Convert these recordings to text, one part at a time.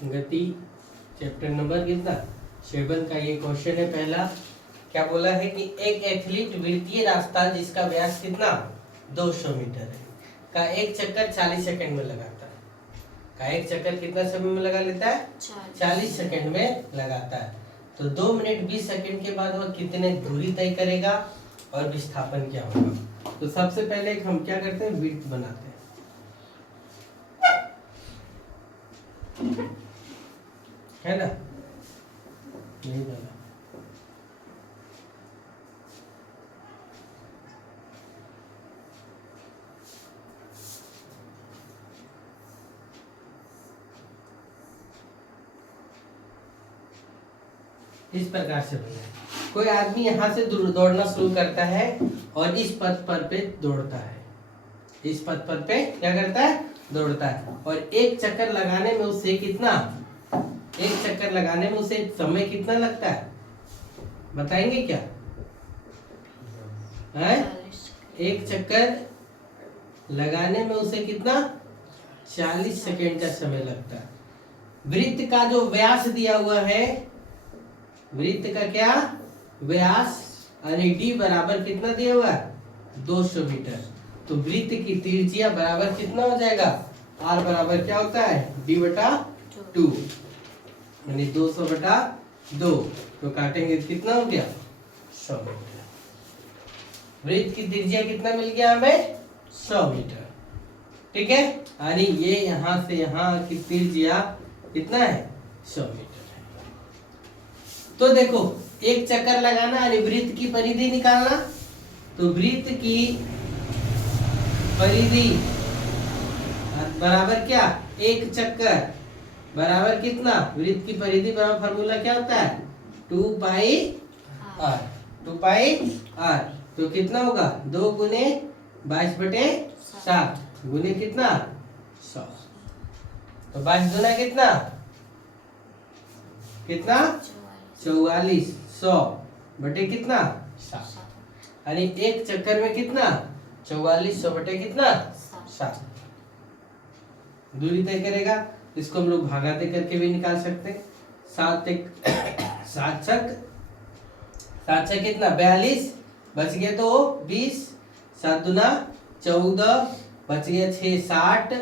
गति chapter number कितना 7 का ये क्वेश्चन है पहला। क्या बोला है कि एक एथलीट वृत्तीय रास्ता जिसका व्यास कितना 200 मीटर है का एक चक्कर 40 सेकंड में लगाता है। का एक चक्कर कितना समय में लगा लेता है 40 सेकंड में लगाता है। तो 2 मिनट 20 सेकंड के बाद वह कितने दूरी तय करेगा और विस्थापन क्या होगा। तो सबसे पहले हम क्या करते हैं वृत्त बनाते हैं, है ना। नहीं बना इस प्रकार से बना है। कोई आदमी यहाँ से दौड़ना शुरू करता है और इस पथ पर पे दौड़ता है। इस पथ पर पे क्या करता है दौड़ता है और एक चक्कर लगाने में उसे कितना समय कितना लगता है बताएंगे क्या है? एक चक्कर लगाने में उसे कितना 40 सेकंड का समय लगता है। वृत्त का जो व्यास दिया हुआ है, वृत्त का क्या व्यास यानी d बराबर कितना दिया हुआ है 200 मीटर। तो वृत्त की त्रिज्या बराबर कितना हो जाएगा r बराबर क्या होता है d बटा 2 यानी 200 बटा 2। तो काटेंगे कितना हो गया 100 मीटर। वृत्त की त्रिज्या कितना मिल गया हमें 100 मीटर। ठीक है, यानी ये यहाँ से यहाँ की त्रिज्या कितना है 100 मीटर है। तो देखो एक चक्कर लगाना यानी वृत्त की परिधि निकालना। तो वृत्त की परिधि बराबर क्या एक चक्कर बराबर कितना वृत्त की परिधि बराबर फार्मूला क्या होता है 2 पाई r। 2 पाई r तो कितना होगा 2 गुने 22/7 गुने कितना 100। तो 22 गुना कितना 44 100 बटे कितना 7 यानी एक चक्कर में कितना 4400 बटे कितना 7 दूरी तय करेगा। इसको हम लोग भागाते करके भी निकाल सकते हैं। 7 छक कितना 42 बच गया तो 20 7 दूना 14 बच गया 6 60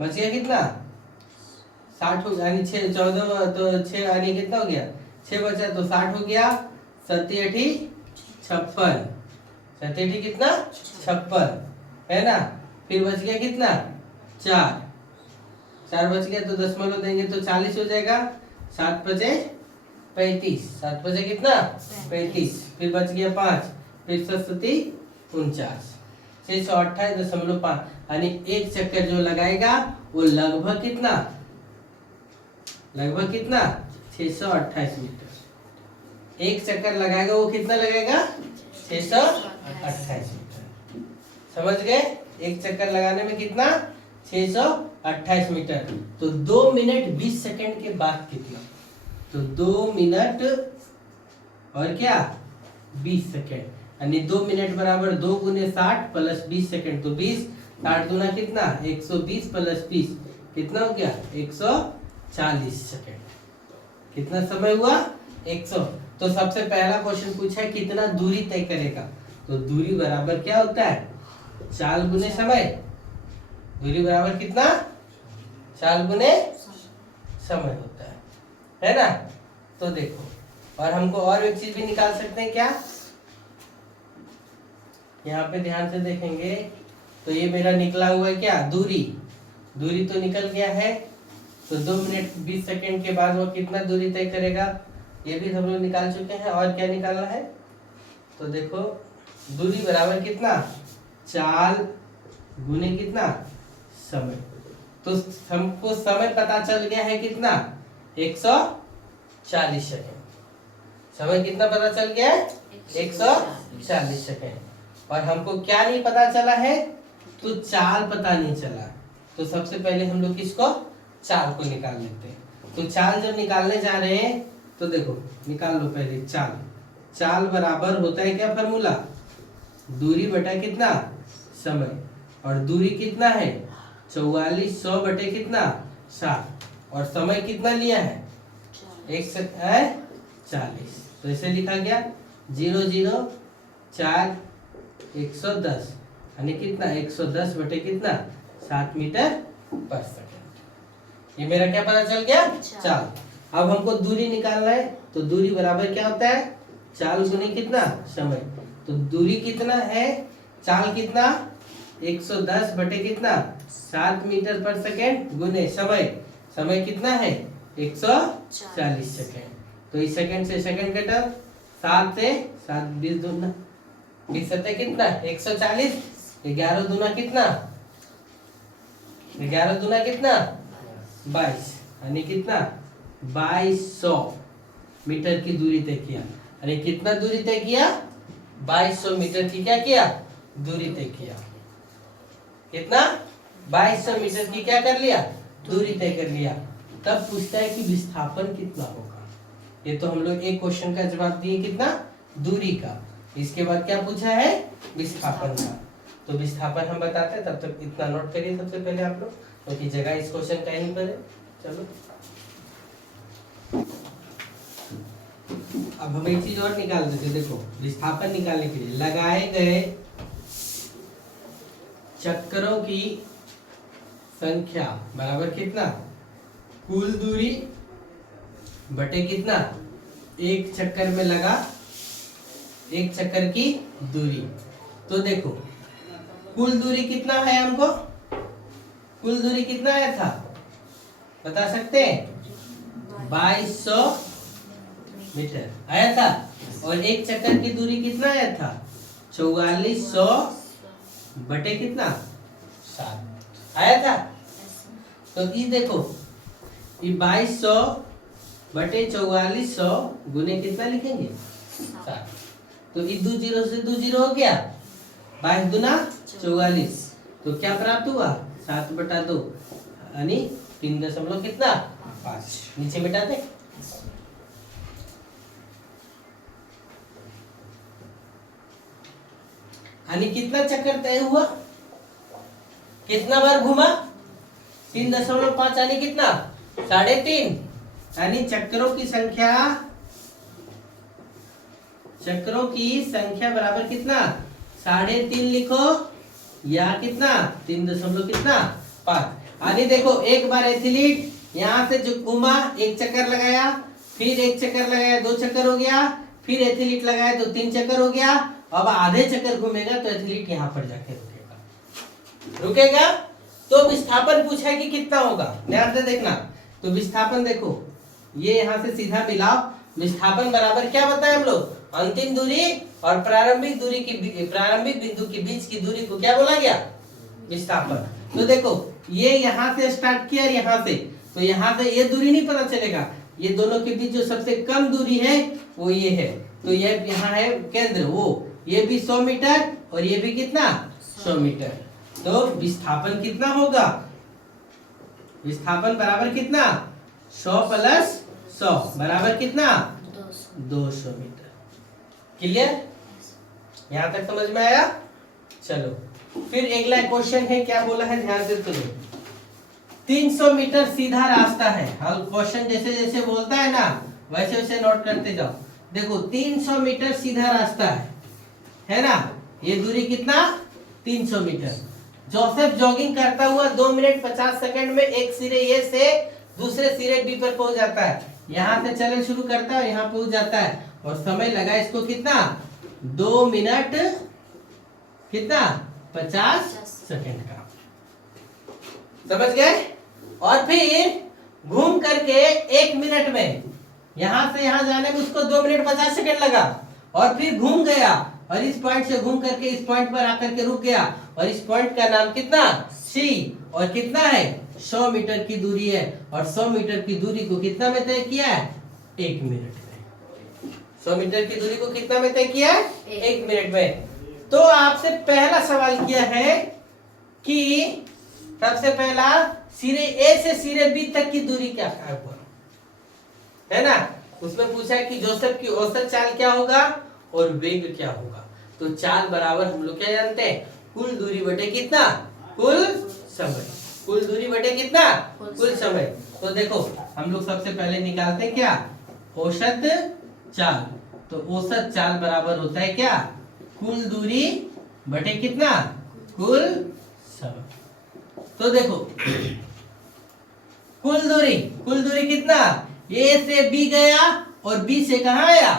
बच गया कितना 60 हो यानी 6 14 तो 6 यानी कितना हो गया 6 बचा तो 60 हो गया। 7 8 56 7 8 कितना 56 है ना। फिर बच गया कितना 4 बच गया तो दशमलव देंगे तो 40 हो जाएगा। 7 बचे 35 7 बचे कितना 35 फिर बच गया 5 फिर 49 628.5 यानी एक चक्कर जो लगाएगा वो लगभग कितना 628 मीटर। एक चक्कर लगाएगा वो कितना लगाएगा 628 मीटर। समझ गए एक चक्कर लगाने में कितना 628 मीटर। तो 2 मिनट 20 सेकंड के बाद कितना तो 2 मिनट और क्या 20 सेकंड यानी 2 मिनट बराबर 2 गुने 60 प्लस 20 सेकंड तो 20 60 दूना कितना 120 प्लस 20 कितना हो गया 140 सेकंड। कितना समय हुआ 100। तो सबसे पहला क्वेश्चन पूछा है कितना दूरी तय करेगा। तो दूरी बराबर क्या होता है चाल गुने समय। दूरी बराबर कितना चाल गुने समय होता है ना। तो देखो और हमको और एक चीज भी निकाल सकते हैं क्या। यहाँ पे ध्यान से देखेंगे तो ये मेरा निकला हुआ है क्या दूरी तो निकल गया है। तो 2 मिनट 20 सेकंड के बाद वो कितना दूरी तय करेगा ये भी हम लोग निकाल चुके हैं। और क्या निकालना है तो देखो दूरी बराबर कितना चाल गुने कितना समय। तो हमको समय पता चल गया है कितना 140 सेकंड। समय कितना पता चल गया है 140 सेकंड। और हमको क्या नहीं पता चला है तो चाल पता नहीं चला। तो सबसे पहले हम लोग किसको चाल को निकाल लेते हैं। तो चाल जब निकालने जा रहे हैं तो देखो निकाल लो पहले चाल बराबर होता है क्या फार्मूला दूरी बटा कितना समय। और दूरी कितना है 4400 बटे कितना 7 और समय कितना लिया है 40। तो इसे लिखा गया 0 0 4 110 यानी कितना 110 बटे कितना 7 मीटर पर सेकंड। ये मेरा क्या पता चल गया चाल। अब हमको दूरी निकालना है तो दूरी बराबर क्या होता है चाल गुने कितना समय। तो दूरी कितना है चाल कितना 110 बटे कितना 7 मीटर पर सेकंड गुने समय कितना है 140 सेकंड। तो इस सेकंड से सेकंड कटा 7 से 7 20 दूना 20 सत्ते कितना 140 11 दूना कितना 11 दूना कितना 22 यानी कितना 2200 मीटर की दूरी तय किया। अरे कितना दूरी तय किया 2200 मीटर की क्या किया दूरी तय किया। कितना 2200 मीटर की क्या कर लिया दूरी तय कर लिया। तब पूछता है कि विस्थापन कितना होगा। ये तो हम लोग एक क्वेश्चन का जवाब दिए कितना दूरी का। इसके बाद क्या पूछा है विस्थापन का। तो विस्थापन हम बताते हैं तब तक इतना नोट करिए सबसे पहले आप लोग क्योंकि जगह इस क्वेश्चन का यहीं पर है। चलो अब हम एक चीज और निकाल देते देखो विस्थापन निकालने के लिए लगाए गए चक्करों की संख्या बराबर कितना कुल दूरी बटे कितना एक चक्कर में लगा एक चक्कर की दूरी। तो देखो कुल दूरी कितना है हमको कुल दूरी कितना आया था बता सकते हैं 2200 मीटर आया था। और एक चक्कर की दूरी कितना आया था 4400 बटे कितना 7 आया था। तो ये देखो ये 2200 बटे 4400 गुने कितना लिखेंगे 7। तो ये 2 जीरो से 2 जीरो हो गया 22 दूना 44। तो क्या प्राप्त हुआ 7 बटा 2 यानी 3 दशमलव कितना 5 नीचे मिटाते। यानी कितना चक्कर तय हुआ कितना बार घूमा 3.5 यानी कितना 3.5 यानी चक्करों की संख्या बराबर कितना 3.5 लिखो या कितना 3 कितना 5। यानी देखो एक बार एथलीट यहाँ से जो घूमा एक चक्कर लगाया फिर एक चक्कर लगाया 2 चक्कर हो गया फिर एथलीट लगाया तो 3 चक्कर हो गया। अब आधे चक्कर घूमेगा तो एथलीट यहाँ पर जाके रुकेगा। तो विस्थापन पूछा है कि कितना होगा ध्यान से देखना। तो विस्थापन देखो ये यहाँ से सीधा मिलाओ विस्थापन बराबर क्या बताए हम लोग अंतिम दूरी और प्रारंभिक बिंदु के बीच की दूरी को क्या बोला गया विस्थापन। तो देखो ये यहाँ से स्टार्ट किया यहाँ से तो यहाँ से ये दूरी नहीं पता चलेगा। ये दोनों के बीच जो सबसे कम दूरी है वो ये है। तो ये यहाँ है केंद्र वो ये भी 100 मीटर और ये भी कितना 100 मीटर। तो विस्थापन कितना होगा विस्थापन बराबर कितना 100 प्लस 100 बराबर कितना 200 मीटर। क्लियर यहाँ तक समझ में आया। चलो फिर अगला क्वेश्चन है क्या बोला है ध्यान से सुनो 300 मीटर सीधा रास्ता है। हम क्वेश्चन जैसे जैसे बोलता है ना वैसे वैसे नोट करते जाओ। देखो 300 मीटर सीधा रास्ता है ना। ये दूरी कितना 300 मीटर। जोसेफ जॉगिंग करता हुआ 2 मिनट 50 सेकंड में एक सिरे ए से दूसरे सिरे बी पर पहुंच जाता है। यहाँ से चलन शुरू करता है यहाँ पहुंच जाता है और समय लगा इसको कितना 2 मिनट कितना 50 सेकंड का। समझ गए। और फिर घूम करके 1 मिनट में यहाँ से यहाँ जाने में उसको 2 मिनट 50 सेकंड लगा और फिर घूम गया और इस पॉइंट से घूम करके इस पॉइंट पर आकर के रुक गया और इस पॉइंट का नाम कितना सी और कितना है 100 मीटर की दूरी है और 100 मीटर की दूरी को कितना में तय किया है 1 मिनट में। 100 मीटर की दूरी को कितना में तय किया है 1 मिनट में। तो आपसे पहला सवाल किया है कि सबसे पहला सिरे ए से सिरे बी तक की दूरी क्या हुआ है ना। उसमें पूछा है कि जोसेफ की औसत चाल क्या होगा और वेग क्या होगा। तो चाल बराबर हम लोग क्या जानते हैं कुल दूरी बटे कितना कुल समय। कुल दूरी बटे कितना, कुल समय। तो देखो हम लोग सबसे पहले निकालते हैं क्या, औसत चाल। तो औसत चाल बराबर होता है क्या, कुल दूरी बटे कितना, कुल समय। तो देखो कुल दूरी कितना, ए से बी गया और बी से कहाँ आया,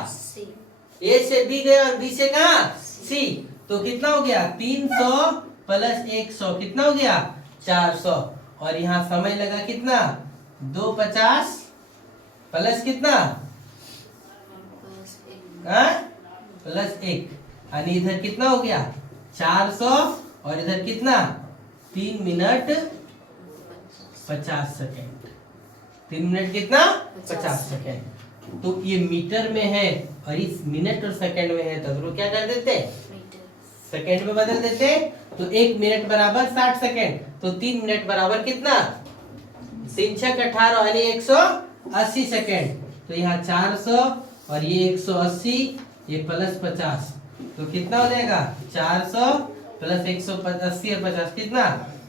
ए से बी गया और बी से कहाँ, सी। तो कितना हो गया 300 प्लस 100 कितना हो गया 400। और यहाँ समय लगा कितना 250 प्लस कितना प्लस 1, यानी इधर कितना हो गया 400 और इधर कितना 3 मिनट 50 सेकेंड। 3 मिनट कितना 50 सेकेंड। तो ये मीटर में है और इस मिनट और सेकंड में है, तो हम लोग क्या कर देते सेकंड में बदल देते। तो 1 मिनट बराबर 60 सेकंड, तो 3 मिनट बराबर कितना 3 छक 18 यानी 180 सेकंड। तो यहाँ 400 और ये 180, ये प्लस 50, तो कितना हो जाएगा 400 प्लस 180 और 50 कितना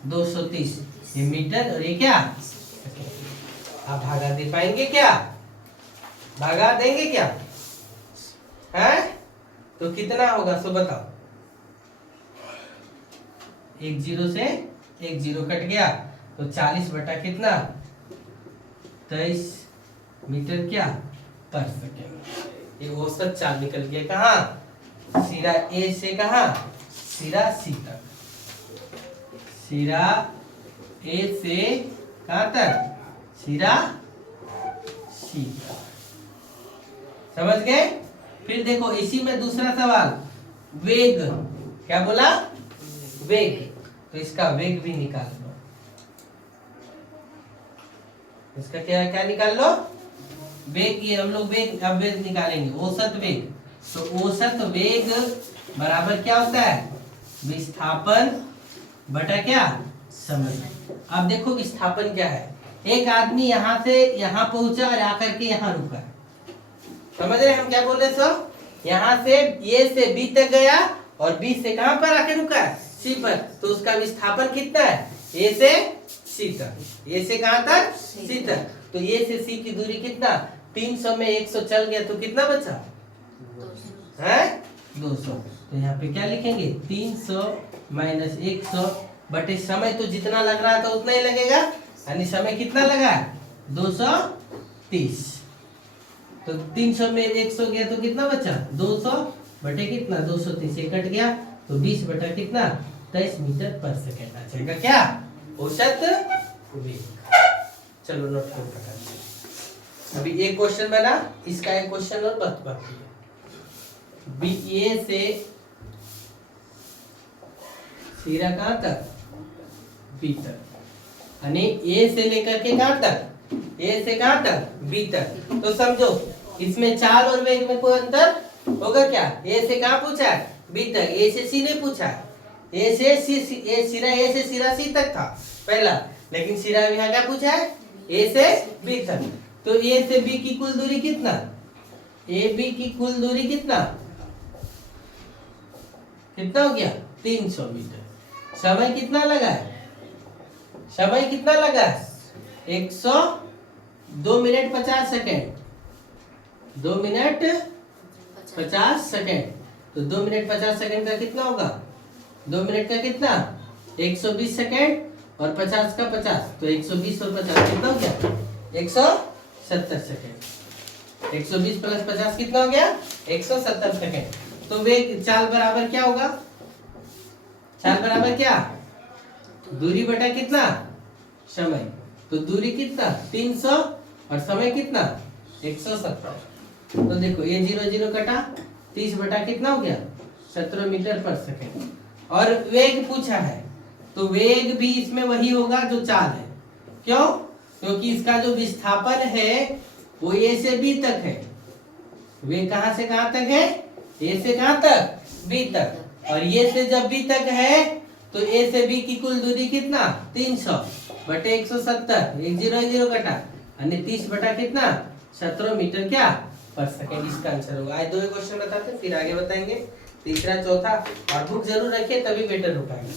230, ये मीटर और ये क्या। आप भागा दे पाएंगे क्या, भागा देंगे क्या है, तो कितना होगा सो बताओ। 1 0 से 1 0 कट गया, तो 40 बटा कितना 23 मीटर क्या पर सेकेंड। ये औसत चाल निकल गया कहाँ, सिरा ए से कहाँ सिरा सी तक, सिरा ए से कहाँ तक सिरा सी तक। समझ गए। फिर देखो इसी में दूसरा सवाल, वेग, क्या बोला वेग, तो इसका वेग भी निकाल लो। इसका क्या क्या निकाल लो वेग, ये हम लोग वेग अब वेग निकालेंगे, औसत वेग। तो औसत वेग बराबर क्या होता है विस्थापन बटा क्या समय। अब देखो विस्थापन क्या है, एक आदमी यहाँ से यहाँ पहुंचा और आकर के यहाँ रुका, समझ रहे हम क्या बोल रहे सर। यहाँ से ए से बी तक गया और बी से कहां पर आके रुका है सी पर, तो उसका विस्थापन कितना है ए से सी तक, ए से कहां तक सी तक। तो ए से सी की दूरी कितना 300 में 100 चल गया तो कितना बचा है 200। तो यहाँ पे क्या लिखेंगे 300 माइनस 100 बटे समय, तो जितना लग रहा था उतना ही लगेगा, यानी समय कितना लगा 230। तो 300 में 100 गया तो कितना बचा 200 बटे कितना 230, ये कट गया तो 20 बटा कितना 23 मीटर पर सेकेंड आ जाएगा क्या औसत वेग। चलो नोट कर करते हैं। अभी एक क्वेश्चन बना, इसका एक क्वेश्चन और बाकी है। बी ए से सिरा कहां तक बी तक, यानी ए से लेकर के कहां तक ए से कहां तक बी तक। तो समझो इसमें चाल और वेग में कोई अंतर होगा क्या, ए से कहां पूछा है बी तक, ए से सी नहीं पूछा है। ए से सी ए से सिरा सी तक था पहला, लेकिन सिरा यहाँ क्या पूछा है ए से बी तक। तो ए से बी की कुल दूरी कितना, ए बी की कुल दूरी कितना कितना हो गया 300 मीटर। समय कितना लगा है, समय कितना लगा है 102 मिनट 50 सेकेंड, 2 मिनट 50 सेकेंड। तो 2 मिनट 50 सेकेंड का कितना होगा 2 मिनट का कितना 120 सेकेंड और 50 का 50, तो 120 और 50 कितना हो गया 170 सेकेंड। 120 प्लस 50 कितना हो गया 170 सेकेंड। तो वेग चाल बराबर क्या होगा, चाल बराबर क्या दूरी बटा कितना समय। तो दूरी कितना 300 और समय कितना 170। तो देखो ये 0 0 कटा, 30 बटा कितना हो गया 17 मीटर पर सेकेंड। और वेग पूछा है, तो वेग भी इसमें वही होगा जो चाल है। क्यों, क्योंकि इसका जो विस्थापन है वो ए से बी तक है। वेग कहां से कहां तक है ए से कहां तक बी तक, और ये से जब बी तक है तो ए से बी की कुल दूरी कितना 300 बटे 170, 1 0 0 कटा, यानी 30 बटा कितना 17 मीटर क्या पर सेकेंड। इसका आंसर होगा। आज 2 क्वेश्चन बताते हैं फिर आगे बताएंगे तीसरा चौथा, और बुक जरूर रखिए तभी बेटर हो पाएगा।